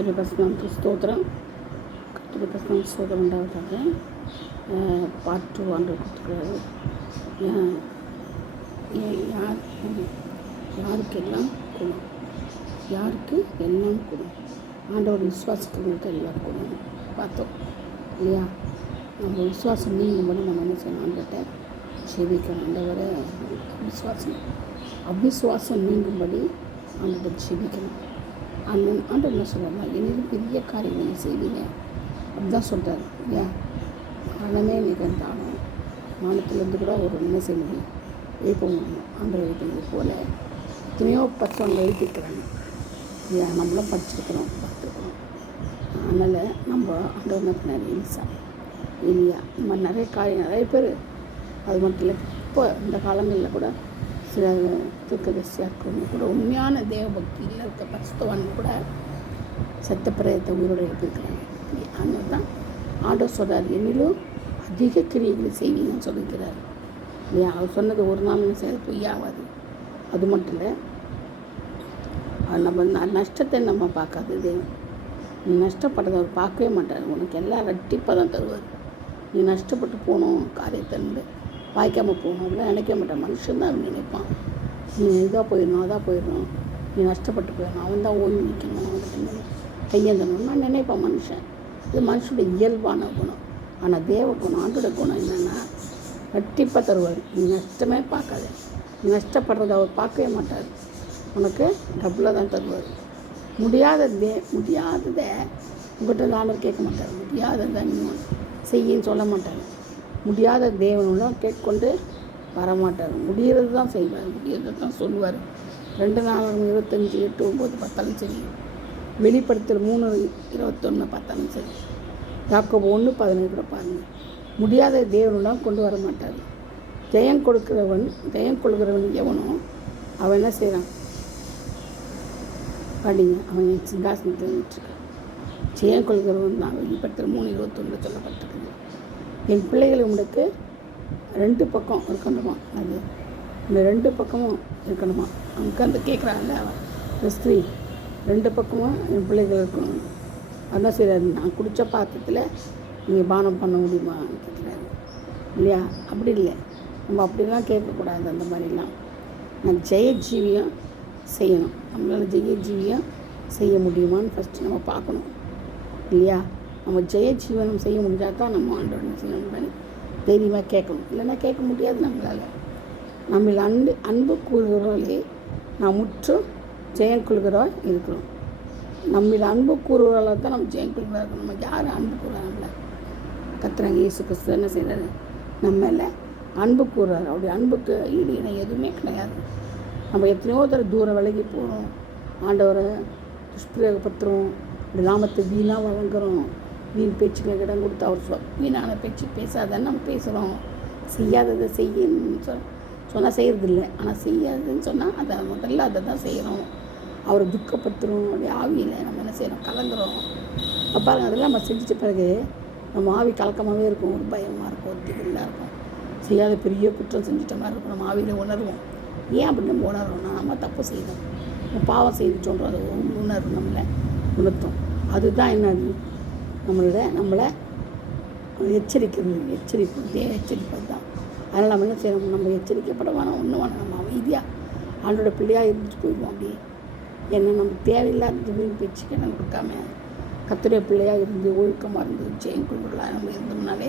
கர்த்தருடைய பரிசுத்த ஸ்தோத்திரம். கர்த்தருடைய பரிசுத்த ஸ்தோத்திரம் உண்டாவதாக. பார்ட் 2 ஆண்டவர் கொடுத்துருக்காரு. யாருக்கெல்லாம் குணம், யாருக்கு எல்லாம் குணம், ஆண்டவர் விசுவாசிக்கிறவங்களுக்கு எல்லாம் குணம் பார்த்தோம் இல்லையா? நம்ம விசுவாசம் நீங்கும்போது நம்ம என்ன செய்யணும்? ஆண்டவர்கிட்ட செபிக்கணும். ஆண்டவரை அவிசுவாசம் நீங்கும்படி ஆண்டவர்கிட்ட செபிக்கணும். ஆண்டவர் என்ன சொல்கிறாங்க? என்னது பெரிய காரியம் நீங்கள் செய்வீங்க அப்படிதான் சொல்கிறார் இல்லையா? காரணமே நிகழ்ந்தாலும் வானத்திலேருந்து கூட ஒரு என்ன செய்ய முடியும்? எழுப்ப முடியும். ஆண்டவர் எழுப்பினது போல் எத்தனையோ பசங்க எழுப்பிக்கிறாங்க இல்லையா? நம்மளும் படிச்சிருக்கிறோம், பார்த்துருக்கிறோம். அதனால் நம்ம ஆண்டவர் என்ன பண்ணார்? இல்லையா? நம்ம நிறைய பேர் அது மட்டும் இல்லை, இப்போ இந்த காலங்களில் கூட சில தீர்க்கதரிசியாக இருக்கிறவங்க கூட உண்மையான தேவபக்தியில் இருக்க பரிசுத்தவான் கூட சத்த பிரயத்தை உயிரோடு எழுப்பியிருக்கிறாங்க. அதனால தான் ஆண்டவர் சொல்கிறார், என்னிலும் அதிக கிரியைகளை செய்வீங்கன்னு சொல்லிக்கிறார் இல்லையா? அவர் சொன்னது ஒரு நாள் செய்ய பொய்யாகாது. அது மட்டும் இல்லை, நம்ம நஷ்டத்தை நம்ம பார்க்காது தேவன். நீ நஷ்டப்படுறதை அவர் பார்க்கவே மாட்டார். உனக்கு எல்லாம் ரெட்டிப்பாக தான் தருவார். நீ நஷ்டப்பட்டு போகணும், காரியத்தை இருந்து வாய்க்காமல் போகணும் அப்படிலாம் நினைக்க மாட்டான். மனுஷன் தான் அவன் நினைப்பான். நீ இதாக போயிடணும், அதாக போயிடணும், நீ நஷ்டப்பட்டு போயிடணும், அவன் தான் ஓய்வு நிற்கணும், அவனுக்கு கையேந்தணும் நான் நினைப்பான் மனுஷன். இது மனுஷனுடைய இயல்பான குணம். ஆனால் தேவ குணம், ஆண்டோட குணம் என்னென்னா ரெட்டிப்பாக தருவார். நீ நஷ்டமே பார்க்காத. நீ நஷ்டப்படுறத அவர் பார்க்கவே மாட்டார். உனக்கு டபுளாக தான் தருவார். முடியாததை உங்கள்கிட்ட ஆண்டவர் கேட்க மாட்டார். முடியாததை நீங்கள் செய்யின்னு சொல்ல மாட்டார். முடியாத தேவனும் கேட்கொண்டு வரமாட்டார். முடிகிறது தான் செய்வார், முடியறது தான் சொல்லுவார். 2 நாளாகமம் 25, 8, 9 பார்த்தாலும் சரி, வெளிப்படுத்தல் 3:21 பார்த்தாலும் சரி, யாக்கோபு 1:17 கூட பாருங்கள். முடியாத தேவனும் கொண்டு வர மாட்டார். ஜெயம் கொள்கிறவன் எவனோ அவன் என்ன செய்கிறான்? படிங்க, அவன் சிங்காசனத்தில் விட்டுருக்கான். ஜெயம் கொள்கிறவன் தான் வெளிப்படுத்தல் 3:21 சொல்லப்பட்டிருக்குது. என் பிள்ளைகள் உங்களுக்கு 2 பக்கம் இருக்கணுமா? அது இந்த 2 பக்கமும் இருக்கணுமா? அவங்க அந்த கேட்குறாங்க ஸ்திரீ, 2 பக்கமும் என் பிள்ளைகள் இருக்கணும். அதான் சரி, நான் குடித்த பாத்திரத்தில் நீங்கள் பானம் பண்ண முடியுமான்னு கேட்குறாரு இல்லையா? அப்படி இல்லை, நம்ம அப்படிலாம் கேட்கக்கூடாது. அந்த மாதிரிலாம் நான் ஜெயஜீவியம் செய்யணும். நம்மளால் ஜெயஜீவியம் செய்ய முடியுமான்னு ஃபஸ்ட்டு நம்ம பார்க்கணும் இல்லையா? நம்ம ஜெயஜீவனம் செய்ய முடிஞ்சால் தான் நம்ம ஆண்டவன் செய்யணும் தைரியமாக கேட்கணும். இல்லைன்னா கேட்க முடியாது நம்மளால். நம்மள அன்பு கூறுகிறவர்களே நாம் முற்றும் ஜெயம் கொள்கிறோம் இருக்கிறோம். நம்மள அன்பு கூறுகிறவர்களாக தான் நம்ம ஜெயம் கொள்கிறா இருக்கணும். நம்ம யார் அன்பு கூறுறா? நம்மளை கத்துறாங்க. இயேசு கிறிஸ்து என்ன செய்கிறாரு? நம்மள அன்பு கூறுறாரு. அவருடைய அன்புக்கு ஈடு இணை எதுவுமே கிடையாது. நம்ம எத்தனையோ தூரம் விலகி போகிறோம், ஆண்டவரை துஷ்பிரயோகப்படுத்துகிறோம், அப்படி நாமத்தை வீணாக வழங்குகிறோம், வீண் பேச்சுக்களை இடம் கொடுத்து அவர் வீணான பேச்சு பேசாதன்னு நம்ம பேசுகிறோம். செய்யாததை செய்யணும்னு சொன்னால் செய்கிறதில்ல. ஆனால் செய்யாதுன்னு சொன்னால் அதை முதல்ல அதை தான் செய்கிறோம். அவரை துக்கப்படுத்துகிறோம். அப்படி ஆவியில் நம்ம என்ன செய்கிறோம்? கலங்குறோம். பாருங்கள், அதெல்லாம் நம்ம செஞ்சிட்ட பிறகு நம்ம ஆவி கலக்கமாகவே இருக்கும், ஒரு பயமாக இருக்கும், ஒரு திகிலாக இருக்கும். செய்யாத பெரிய குற்றம் செஞ்சிட்ட மாதிரி இருக்கும். நம்ம ஆவியில் உணர்வோம். ஏன் அப்படி நம்ம உணர்வோம்னா, நம்ம தப்பு செய்தோம், நம்ம பாவம் செய்து சொல்கிறோம். அது உணர்வு நம்மளை உணர்த்தும். அதுதான் என்னது? நம்மளை எச்சரிப்பது தான். அதனால் நம்ம என்ன செய்யணும்? நம்ம எச்சரிக்கப்பட வேணாம், ஒன்றும் வேணாம். நம்ம அமைதியாக ஆண்டோட பிள்ளையாக இருந்துட்டு போயிடுவோம். அப்படியே என்ன நம்ம தேவையில்லாத வீண் பேச்சுக்கு நம்ம கொடுக்காம கர்த்தருடைய பிள்ளையாக இருந்து ஒழுக்கமாக இருந்து ஜெயம் கொள்வர்களாக நம்ம இருந்தோம்னாலே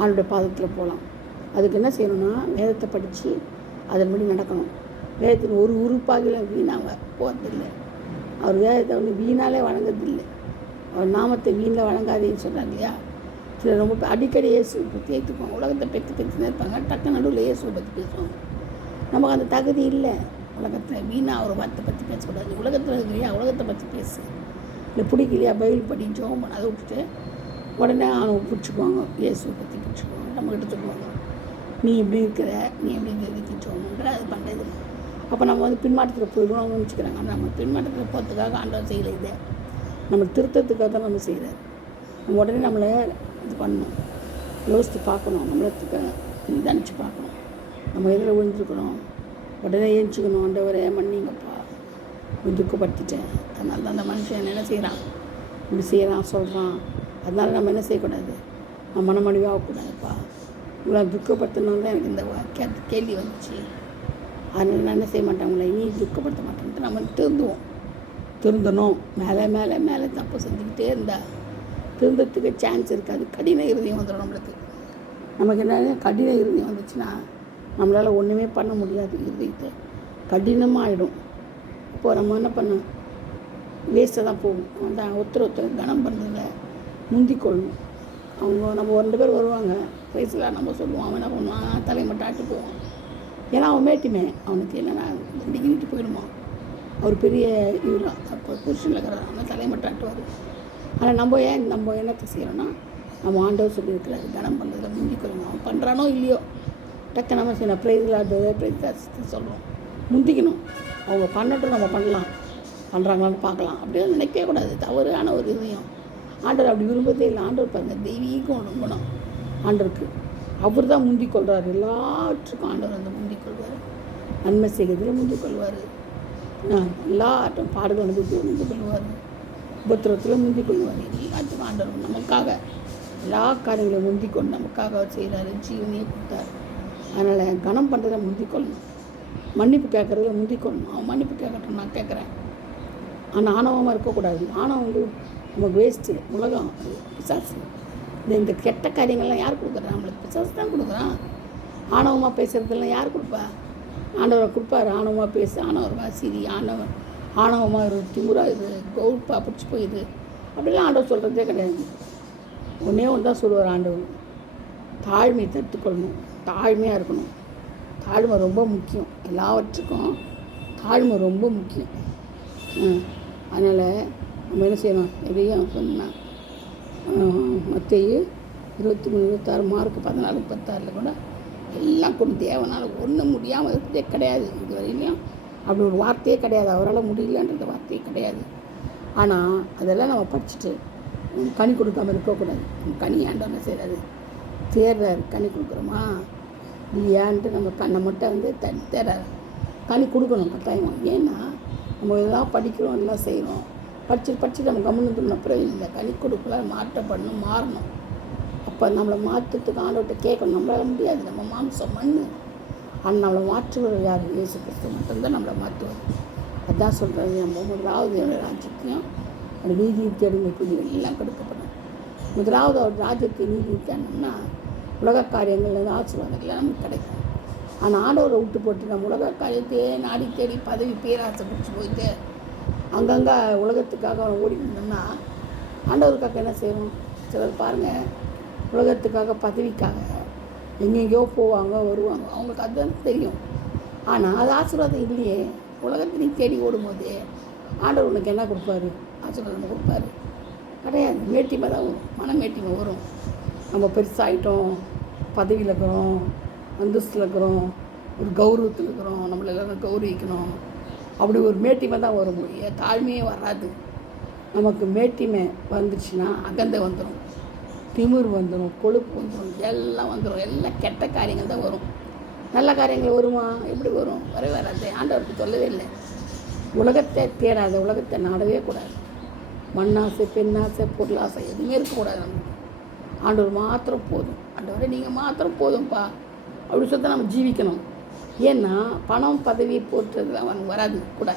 ஆண்டோட பாதத்தில் போகலாம். அதுக்கு என்ன செய்யணும்னா, வேதத்தை படித்து அதன்படி நடக்கணும். வேதத்தின் ஒரு உறுப்பாக வீணாக போகிறதில்லை. அவர் வேதத்தை வீணாலே வழங்குறதில்லை. அவர் நாமத்தை வீணில் வழங்காதேன்னு சொல்கிறாங்க இல்லையா? சில ரொம்ப அடிக்கடி இயேசுவை பற்றி ஏற்றுக்குவாங்க. உலகத்தை பேசினே இருப்பாங்க, டக்கு நடுவில் இயேசுவை பற்றி பேசுவாங்க. நமக்கு அந்த தகுதி இல்லை. உலகத்தில் வீணாக ஒரு வார்த்தை பற்றி பேசக்கூடாது. உலகத்தில் இருக்கிறியா, உலகத்தை பற்றி பேசு. இல்லை பிடிக்கலையா, பைபிள் படி ஜோம் பண்ண, அதை விட்டுட்டு உடனே அவனை பிடிச்சிக்குவாங்க, இயேசுவை பற்றி பிடிச்சிக்குவாங்க, நம்மக்கிட்ட சொல்லுவாங்க, நீ இப்படி இருக்கிற, நீ எப்படி இருக்கிறதுக்கு ஜோம் பண்ணுற, அது பண்ணுறது. அப்போ நம்ம பின்மாற்றத்தில் போயிடுவோம் அவங்க நினச்சிக்கிறாங்க. ஆனால் நம்ம பின்மாற்றத்தில் போகிறதுக்காக ஆண்டவர் செய்யலை. இதை நம்ம திருத்தத்துக்காக தான் நம்ம செய்கிறார். நம்ம உடனே நம்மளை இது பண்ணணும், யோசித்து பார்க்கணும், நம்மளுக்கு நிதானித்து பார்க்கணும். நம்ம எதில் விழுந்துருக்கணும், உடனே ஏஞ்சிக்கணும். ஆண்டவரே மன்னிங்கப்பா, துக்கப்படுத்திட்டேன். அதனால தான் அந்த மனுஷன் என்ன செய்கிறான்? இப்படி செய்கிறான் சொல்கிறான். அதனால் நம்ம என்ன செய்யக்கூடாது, நம்ம மனமடிவு ஆகக்கூடாதுப்பா. இவ்வளோ துக்கப்படுத்தினால தான் எனக்கு இந்த கேள்வி வந்துச்சு. அதனால் நான் என்ன செய்ய மாட்டேன், உங்களை இனி துக்கப்படுத்த மாட்டேன்ட்டு நம்ம திருந்தணும். மேலே மேலே மேலே தப்பு செஞ்சுக்கிட்டே இருந்தால் திருந்தத்துக்கு சான்ஸ் இருக்காது. கடின இறுதியம் வந்துடும் நம்மளுக்கு. நமக்கு என்ன கடின இறுதியம் வந்துச்சுன்னா நம்மளால் ஒன்றுமே பண்ண முடியாது. இறுதியத்தை கடினமாக ஆகிடும். இப்போது நம்ம என்ன பண்ணோம், வேஸ்ட்டாக தான் போகும். அவன் ஒருத்தர் கனம் பண்ணுறதில்ல முந்திக்கொள்ளணும். அவங்க நம்ம 2 பேர் வருவாங்க வயசில், நம்ம சொல்லுவோம், அவன் என்ன பண்ணுவான், தலையை மட்டும் ஆட்டு போவான். ஏன்னா அவன் மேட்டிமே, அவனுக்கு என்னென்னா டிகிரிட்டு போயிடுமா, அவர் பெரிய இவர் அப்போ புருஷனில் இருக்கிறார், அவன் தலையை மட்டும் ஆட்டுவார். ஆனால் நம்ம என்னத்தை செய்கிறோன்னா, நம்ம ஆண்டவர் சொல்லியிருக்கிறாரு கனம் பண்ணுறதுல முந்திக்கொள்ளணும். அவன் பண்ணுறானோ இல்லையோ டக்கு நம்ம செய்யணும். ப்ரைஸில் ஆடுறது ப்ரைஸ் சொல்கிறோம், முந்திக்கணும். அவங்க பண்ணட்டும், நம்ம பண்ணுறாங்களான்னு பார்க்கலாம். அப்படியே நினைக்கவே கூடாது. தவறான ஒரு இதயம். ஆண்டவர் அப்படி விரும்பதே இல்லை. ஆண்டவர் பாருங்கள், தெய்வீகம் குணம் ஆண்டவருக்கு. அவர் தான் முந்திக் கொள்கிறார். எல்லாற்றுக்கும் ஆண்டவர் வந்து முந்திக் கொள்வார். நன்மை செய்கிறதுல முந்திக் கொள்வார். எல்லாட்டும் பாடுகள் அனுபவத்தில் முந்திக் கொள்வார். உபத்திரத்தில் முந்திக் கொள்வார். எல்லாத்துக்கும் ஆண்டவர் நமக்காக எல்லா காரியங்களையும் முந்திக் கொண்டு நமக்காக அவர் செய்கிறாரு. ஜீவனையே கொடுத்தார். அதனால் கனம் பண்ணுறத முந்திக் கொள்ளணும். மன்னிப்பு கேட்குறதுல முந்திக் கொள்ளணும். அவன் மன்னிப்பு கேட்கட்டும், நான் கேட்குறேன். ஆனால் ஆணவமாக இருக்கக்கூடாது. ஆணவம் வந்து நமக்கு வேஸ்ட்டு. உலகம் பிசாசு. இந்த கெட்ட காரியங்கள்லாம் யார் கொடுக்குறா? நம்மளுக்கு பிசாசு தான் கொடுக்குறான். ஆணவமாக பேசுகிறதெல்லாம் யார் கொடுப்பா? ஆண்டவரை கொடுப்பாரு. ஆணவமாக பேசு, ஆணவமாக சிரி, ஆணவமாக இரு, திமுறா இது, கவுப்பா பிடிச்சி போயிது அப்படிலாம் ஆண்டவர் சொல்கிறதே கிடையாது. ஒன்றே ஒன்று தான் சொல்லுவார் ஆண்டவர், தாழ்மையை தடுத்துக்கொள்ளணும், தாழ்மையாக இருக்கணும். தாழ்மை ரொம்ப முக்கியம். எல்லாவற்றுக்கும் தாழ்மை ரொம்ப முக்கியம். அதனால் நம்ம என்ன செய்யணும், எதையும் சொன்னால் மத்தேயு 23:26, மார்க் 14:36 கூட எல்லாம் கொண்டு தேவனால் ஒன்றும் முடியாமல் இருக்கிறதே கிடையாது. இது வரையிலையும் அப்படி ஒரு வார்த்தையே கிடையாது. அவரால் முடியலன்றது வார்த்தையே கிடையாது. ஆனால் அதெல்லாம் நம்ம படிச்சுட்டு கனி கொடுக்காமல் இருக்கக்கூடாது. கனி ஆண்டவனை செய்கிறாரு, தேர்றாரு. கனி கொடுக்குறோமா இல்லையான்ட்டு நம்ம கண்ணை மட்டும் வந்து தேர்றாரு. கனி கொடுக்கணும் கட்டாயமாக. ஏன்னா நம்ம எல்லாம் படிக்கிறோம், எல்லாம் செய்கிறோம். படிச்சுட்டு நம்ம கவர்மெண்ட் அப்புறம் இல்லை. கனி கொடுக்கலாம், மாற்றப்படணும், மாறணும். அப்போ நம்மளை மாற்றத்துக்கு ஆண்டவர்கிட்ட கேட்கணும். நம்மளால முடியாது, நம்ம மாம்சம் மண். ஆனால் நம்மளை மாற்றுவது யார்? இயேசு கிறிஸ்து மட்டும்தான் நம்மளை மாற்றுவது. அதுதான் சொல்கிறது, நம்ம முதலாவது ராஜ்யத்தையும் அந்த நீதியை தேடுங்க, இப்படி எல்லாம் கொடுக்கப்படும். முதலாவது அவர் ராஜ்யத்தை நீதியை தேடணும்னா உலக காரியங்கள் ஆசீர்வாதங்கள் நமக்கு கிடைக்கும். ஆனால் ஆண்டவரை விட்டு போட்டு நம்ம உலக காரியத்தையே நாடி தேடி பதவி பேராசை பிடிச்சி போயிட்டு அங்கங்கே உலகத்துக்காக அவனை ஓடிக்கணும்னா ஆண்டவருக்காக என்ன செய்யணும்? சிலர் பாருங்கள், உலகத்துக்காக பதவிக்காக எங்கெங்கேயோ போவாங்க வருவாங்க, அவங்களுக்கு அதுதான் தெரியும். ஆனால் அது ஆசீர்வாதம் இல்லையே. உலகத்திலையும் தேடி ஓடும்போதே ஆண்டவர் உனக்கு என்ன கொடுப்பாரு? ஆசீர்வாதம் கொடுப்பாரு கிடையாது. மேட்டிமை தான் வரும், மனமேட்டிமை வரும். நம்ம பெருசாகிட்டோம், பதவியில் இருக்கிறோம், அந்தஸ்தில் இருக்கிறோம், ஒரு கௌரவத்தில் இருக்கிறோம், நம்மளை எல்லோரும் கௌரவிக்கணும், அப்படி ஒரு மேட்டிமை தான் வரும். தாழ்மையே வராது. நமக்கு மேட்டிமை வந்துச்சுன்னா அகந்தை வந்துடும், திமிர் வந்துடும், கொழுப்பு வந்துடும், எல்லாம் வந்துடும். எல்லாம் கெட்ட காரியங்கள் தான் வரும். நல்ல காரியங்கள் வருமா? எப்படி வரும்? வராது. ஆண்டவருக்கு சொல்லவே இல்லை. உலகத்தை தேடாத, உலகத்தை நாடவே கூடாது. மண்ணாசை, பெண்ணாசை, பொருளாசை எதுவுமே இருக்கக்கூடாது. நமக்கு ஆண்டவர் மாத்திரம் போதும். ஆண்டவரை நீங்கள் மாத்திரம் போதும்ப்பா அப்படி சொல்லி நம்ம ஜீவிக்கணும். ஏன்னா பணம், பதவி போட்டுறதுலாம் வராது கூட.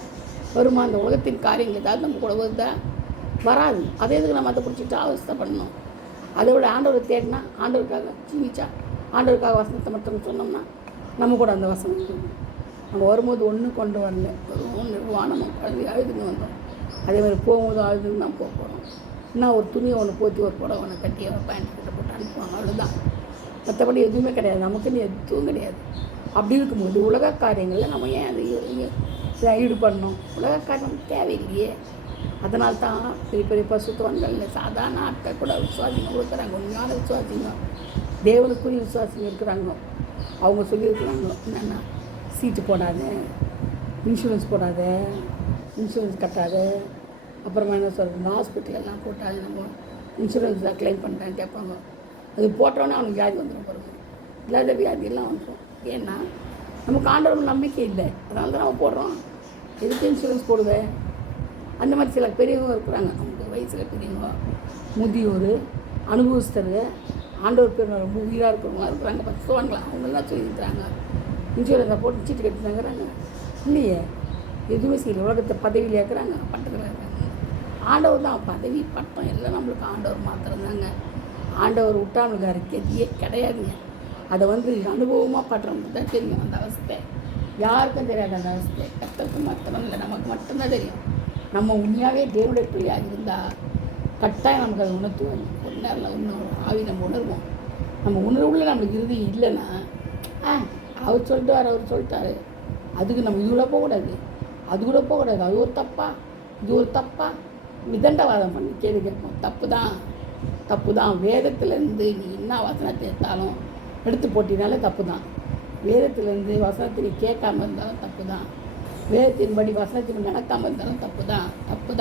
வருமா? அந்த உலகத்தின் காரியங்கள் ஏதாவது நம்ம கூட வருதா? வராது. அதே இதுக்கு நம்ம அதை பிடிச்சிட்டு அவஸ்தை பண்ணணும். அதை விட ஆண்டவரை தேடினா, ஆண்டவருக்காக ஜீவிச்சா, ஆண்டவருக்காக வசனத்தை மட்டும் சொன்னோம்னா நம்ம கூட அந்த வசனம் இருக்கும். நம்ம வரும்போது ஒன்றும் கொண்டு வரல, வெறும் நிர்வாணம் அழுதுன்னு வந்தோம். அதே மாதிரி போகும்போது அழுதுன்னு தான் போக போகிறோம். இன்னும் ஒரு துணியை ஒன்று போற்றி, ஒரு புடவை ஒன்று கட்டி, ஒரு பேண்ட் கிட்ட போட்டு அனுப்புவாங்க, அவ்வளோதான். மற்றபடி எதுவுமே கிடையாது, நமக்குன்னு எதுவும் கிடையாது. அப்படி இருக்கும்போது உலக காரியங்களில் நம்ம ஏன் அதை ஈடுபடணும்? உலக காரியம் தேவையில்லையே. அதனால தான் பெரிய பெரிய பசுத்தவன்கள் சாதாரண ஆட்கள் கூட விசுவாசிங்க கொடுக்குறாங்க. உண்மையான விசுவாசிங்க, தேவனுக்குரிய விசுவாசிங்க இருக்கிறாங்க. அவங்க சொல்லியிருக்கிறாங்க, என்னென்னா சீட்டு போடாத, இன்சூரன்ஸ் போடாத, இன்சூரன்ஸ் கட்டாத, அப்புறமா என்ன சொல்கிறது, ஹாஸ்பிட்டலெல்லாம் போட்டாது, நம்ம இன்சூரன்ஸ் தான் க்ளைம் பண்ணிட்டேன்னு கேட்பாங்க. அது போட்டோன்னே அவனுக்கு வியாதி வந்துடும் பாருங்க. இல்லாத வியாதியெல்லாம் வந்துடும். ஏன்னா நமக்கு ஆண்டவர் நம்பிக்கை இல்லை, அதனால தான் நம்ம போடுறோம். எதுக்கு இன்சூரன்ஸ் போடுவேன்? அந்த மாதிரி சில பெரியவங்க இருக்கிறாங்க, அவங்க வயசில் பெரியவங்க, முதியோர், அனுபவஸ்தர், ஆண்டவர் பேர் ரொம்ப உயிராக இருக்கிறவங்க இருக்கிறாங்க, பத்துவாங்களா அவங்கெல்லாம் சொல்லியிருக்கிறாங்க. இன்சூரன்ஸை போட்டு சீட்டு கட்டினாங்கிறாங்க. இல்லையே, எதுவுமே செய்யல. உலகத்தை பதவியில் இருக்கிறாங்க, பட்டத்தில் இருக்கிறாங்க. ஆண்டவர் தான் பதவி பட்டம் எல்லாம் நம்மளுக்கு ஆண்டவர் மாத்திரம்தாங்க. ஆண்டவர் விட்டானுங்க கதியே கிடையாதுங்க. அதை அனுபவமாக படுறவங்களுக்கு தான் தெரியும் அந்த அவஸ்தை. யாருக்கும் தெரியாது அந்த அவஸ்தை. கர்த்தருக்கு மாத்திரம் இல்லை, நமக்கு மட்டும்தான் தெரியும். நம்ம உண்மையாகவே தேவனுடைய பிள்ளையாக இருந்தால் கட்டாயம் நமக்கு அதை உணர்த்துவார். ஒரு நேரம் இன்னும் ஆவி நம்ம உணர்வோம். நம்ம உணர்வுள்ள நம்மளுக்கு இறுதி இல்லைன்னா அவர் சொல்லிட்டாரு அதுக்கு நம்ம இதுல போகக்கூடாது, அது கூட போகக்கூடாது, அது ஒரு தப்பா இது ஒரு தப்பா விதண்டவாதம் பண்ணி கேள்வி கேட்போம். தப்பு தான். வேதத்துலேருந்து நீ என்ன வசனத்தை எடுத்தாலும் எடுத்து போட்டினாலே தப்பு தான். வேதத்துலேருந்து வசனத்தை நீ கேட்காம இருந்தாலும் தப்பு தான். வேதத்தின்படி வசனத்தின் நடக்காமல் இருந்தாலும் தப்புனா தப்பு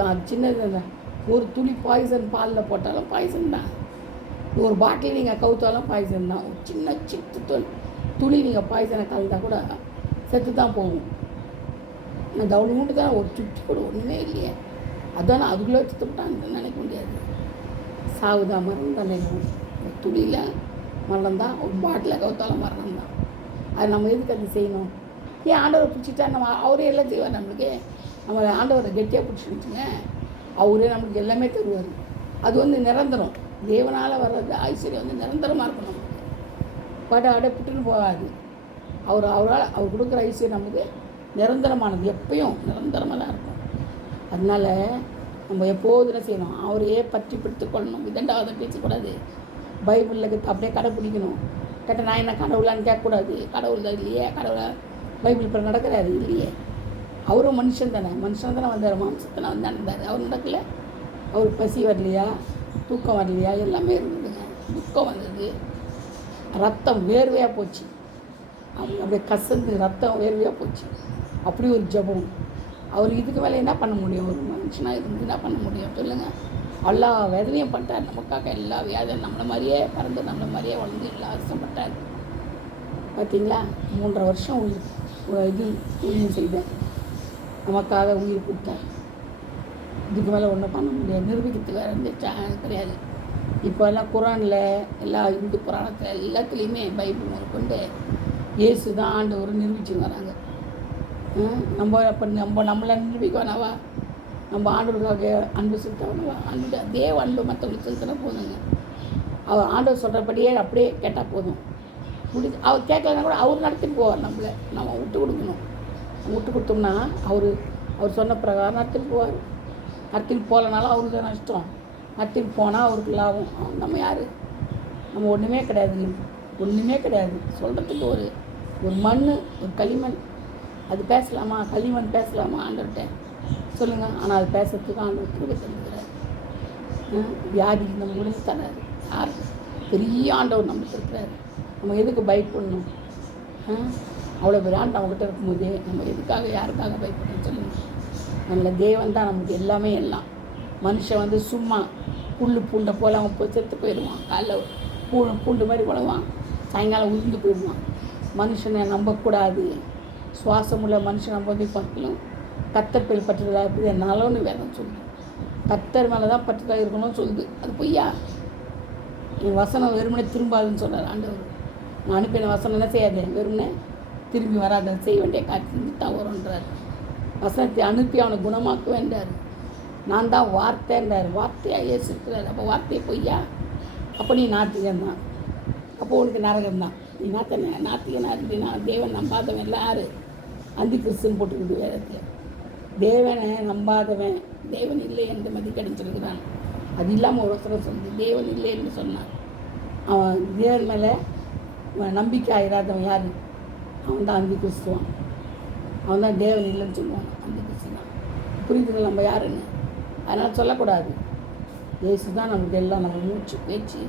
தான். அது சின்னது. ஒரு துளி பாய்சன் பாலில் போட்டாலும் பாய்சன் தான். ஒரு பாட்டில் நீங்கள் கவுத்தாலும் பாய்சன் தான். ஒரு சின்ன சிட்டு துளி நீங்கள் பாய்சனை கலந்தால் கூட செத்து தான் போகும். நான் கவனிமுண்டு தான் ஒரு சுட்டி கூட ஒன்றுமே இல்லையே, அதான் அதுக்குள்ளே சுத்தப்பட்டான்னு நினைக்க முடியாது. சாவுதான், மரணம் தான் நினைக்கும். ஒரு துளியில் மரணம் தான், ஒரு பாட்டில் கவுத்தாலும் மரணம் தான். அது நம்ம எதுக்கு அது செய்யணும்? ஏன் ஆண்டவரை பிடிச்சிட்டா நம்ம அவரே எல்லாம் செய்வார் நம்மளுக்கு. நம்ம ஆண்டவரை கெட்டியாக பிடிச்சிருந்துச்சுங்க, அவரே நம்மளுக்கு எல்லாமே தருவார். அது நிரந்தரம். தேவனால் வர்றது ஐஸ்வர்யம் நிரந்தரமாக இருக்கும். நமக்கு அடைப்புட்டுன்னு போகாது. அவர் கொடுக்குற ஐஸ்வர்யம் நமக்கு நிரந்தரமானது, எப்பயும் நிரந்தரமாக தான் இருக்கும். அதனால் நம்ம எப்போது என்ன செய்யணும்? அவரையே பற்றி பிடித்து கொள்ளணும். விதண்டாவதம் பேசக்கூடாது. பைபிளில் அப்படியே கடைப்பிடிக்கணும். கேட்டால் நான் என்ன கடவுளான்னு கேட்கக்கூடாது. கடவுள் தான் இல்லையே, கடவுளை பைபிள் இப்போ நடக்கிறாரு இல்லையே. அவரும் மனுஷன் தானே வந்தார், மாம்சத்தில் நடந்தார். அவர் நடக்கலை. அவர் பசி வரலையா, தூக்கம் வரலையா, எல்லாமே இருந்ததுங்க. துக்கம் வந்தது, ரத்தம் வேர்வையாக போச்சு, அப்படியே கசந்து ரத்தம் வேர்வையாக போச்சு. அப்படி ஒரு ஜபம். அவர் இதுக்கு மேலே என்ன பண்ண முடியும்? ஒரு மனுஷனாக இருந்து என்ன பண்ண முடியும் சொல்லுங்கள்? எல்லா வேதனையும் பட்டார் நமக்காக. எல்லா வியாதியும் நம்மளை மாதிரியே பறந்து, நம்மளை மாதிரியே வளர்ந்து எல்லா வருஷப்பட்டார். பார்த்தீங்களா? 3.5 வருஷம் ஊழியம் செய்தார். நமக்காக உயிர் கொடுத்தார். இதுக்கு மேலே ஒன்றும் பண்ண முடியாது. நிரூபிக்கிறதுக்கு வேறு எந்த கிடையாது. இப்போ எல்லாம் குரானில், எல்லா இந்து புராணத்தில் எல்லாத்துலேயுமே பைபிள் முதற்கொண்டு இயேசு தான் ஆண்டவர் நிரூபிச்சுன்னு வராங்க. நம்மளை நிரூபிக்க வேணாவா? நம்ம ஆண்டவருக்காக அன்பு செலுத்த வேணாவா? அதே அன்பு மற்றவங்களுக்கு செலுத்தினா போதுங்க. அவர் ஆண்டவர் சொல்கிறபடியே அப்படியே கேட்டால் போதும். அவர் கேட்கலன்னா கூட அவர் நடத்திட்டு போவார். நம்ம விட்டு கொடுக்கணும். விட்டு கொடுத்தோம்னா அவர் சொன்ன பிரகாரம் நடத்திட்டு போவார். நடத்திட்டு போகலனாலும் அவருக்கு தான் நஷ்டம். நடத்திட்டு போனால் அவருக்கு லாபம். நம்ம யார்? நம்ம ஒன்றுமே கிடையாது. சொல்கிறதுக்கு ஒரு மண், ஒரு களிமண். அது பேசலாமா? களிமண் பேசலாமா ஆண்டவர்கிட்ட? சொல்லுங்கள். ஆனால் அது பேசுறதுக்கு ஆண்டவர் கிருபை தந்துக்கிறார். வியாதிக்கு நம்ம முடிஞ்சு தராரு. யார்? பெரிய ஆண்டவர் நம்மளுக்கு இருக்கிறார். நம்ம எதுக்கு பயப்படணும்? அவ்வளோ பெரிய ஆண்டு நம்மகிட்ட இருக்கும்போதே நம்ம எதுக்காக யாருக்காக பயப்படணும் சொல்லுங்கள்? நம்மள தேவன் தான் நமக்கு எல்லாமே எல்லாம். மனுஷன் சும்மா பூண்டை போல் அவன் போய் செத்து போயிடுவான். காலைல பூண்டு மாதிரி வளவான், சாயங்காலம் உதிர்ந்து போயிடுவான். மனுஷனை நம்பக்கூடாது. சுவாசமுள்ள மனுஷன் நம்ப பார்க்கலும் கர்த்தர் பேர் பற்றுதலாக இருக்குது என்னாலோன்னு வேதம் சொல்லுது. கர்த்தர் மேலே தான் பற்றுதலாக இருக்கணும்னு சொல்லுது. அது பொய்யா? என் வசனம் வெறுமனே திரும்பாதுன்னு சொல்கிறார் ஆண்டவர். நான் அனுப்பின வசனம் என்ன செய்யாது, வெறுமனே திரும்பி வராத, செய்ய வேண்டிய காட்சி செஞ்சு தான் வரும்ன்றார். வசனத்தை அனுப்பி அவனை குணமாக்குவேன்றார். நான் தான் வார்த்தைன்றார். வார்த்தையாக இயேசு இருக்கிறார். அப்போ வார்த்தையை பொய்யா? அப்போ நீ நாத்திகன் தான். அப்போ உனக்கு நரகம் தான். நீ நாத்திகனாக இருந்தீங்கன்னா தேவன் நம்பாதவன் யார்? அந்தி கிறிஸ்துன்னு போட்டுக்கிட்டு வேதத்தில். தேவனை நம்பாதவன் தேவன் இல்லை என்று மதிக்கடிச்சிருக்கிறான். அது இல்லாமல் ஒரு வசனம் சொல்லுது, தேவன் இல்லை என்று சொன்னான். அவன் தேவன் மேலே நம்பிக்கை ஆயிராதவன் யார்? அவன் தான் அந்தி கிறிஸ்துவான். அவன் தான் தேவன் இல்லைன்னு சொல்லுவான். அந்தி கிறிஸ்து தான். புரியுதுங்க நம்ம யாருன்னு? அதனால் சொல்லக்கூடாது. இயேசு தான் நமக்கு எல்லாம். நம்ம மூச்சு பேச்சு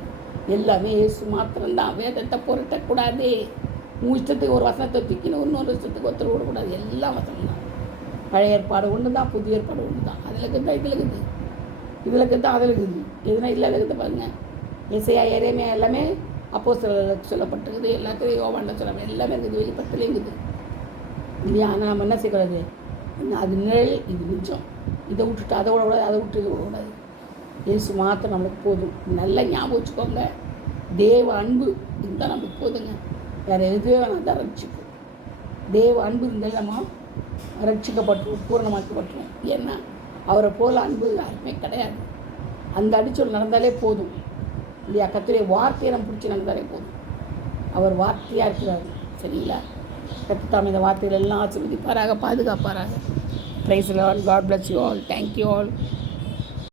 எல்லாமே இயேசு மாத்திரம்தான். வேதத்தை பொருட்டக்கூடாது. இஷ்டத்துக்கு ஒரு வசனத்தை தூக்கின்னு இன்னொரு வருஷத்துக்கு ஒருத்தர் விடக்கூடாது. எல்லாம் வசனம் தான். பழைய ஏற்பாடு ஒன்று தான், புதிய ஏற்பாடு ஒன்று தான். அதில் இருக்குது, இதில் இருக்குது, இதில் இருக்குது, அதில் இருக்குது. எதுனா இல்லை இருக்குது பாருங்கள். இசையா எரேமியா எல்லாமே அப்போஸ்தலர்களுக்கு சொல்லப்பட்டிருக்குது. எல்லாத்துலேயும் யோவானில் சொல்லப்பட்ட எல்லாமே இருக்குது. வெளிப்படத்துலேயும் இருக்குது இல்லையா? ஆனால் நம்ம என்ன செய்யக்கூடாது? அது நிழல், இது நிஜம். இதை விட்டுட்டு அதை விடக்கூடாது, அதை விட்டு இதை விடக்கூடாது. இயேசு மாத்திரம் நம்மளுக்கு போதும். நல்லா ஞாபகம் வச்சுக்கோங்க. தேவ அன்பு இதுதான் நம்மளுக்கு போதுங்க. வேறு எதுவே வேணால் தான் ரட்சிக்கும். தேவ அன்பு இருந்தால் நம்ம ரட்சிக்கப்பட்டுருவோம், பூரணமாக்கப்பட்டுருவோம். ஏன்னா அவரை போல் அன்பு யாருமே கிடையாது. அந்த அடிச்சொல் நடந்தாலே போதும் இல்லையா? கர்த்தருடைய வார்த்தையை நம்ம பிடிச்சி நடந்தாலே போதும். அவர் வார்த்தையாக இருக்கிறார். சரிங்களா? கர்த்தர் இந்த வார்த்தைகள் எல்லாம் ஆசீர்வதிப்பாராக, பாதுகாப்பாராக. Praise the lord. God bless you all. Thank you all.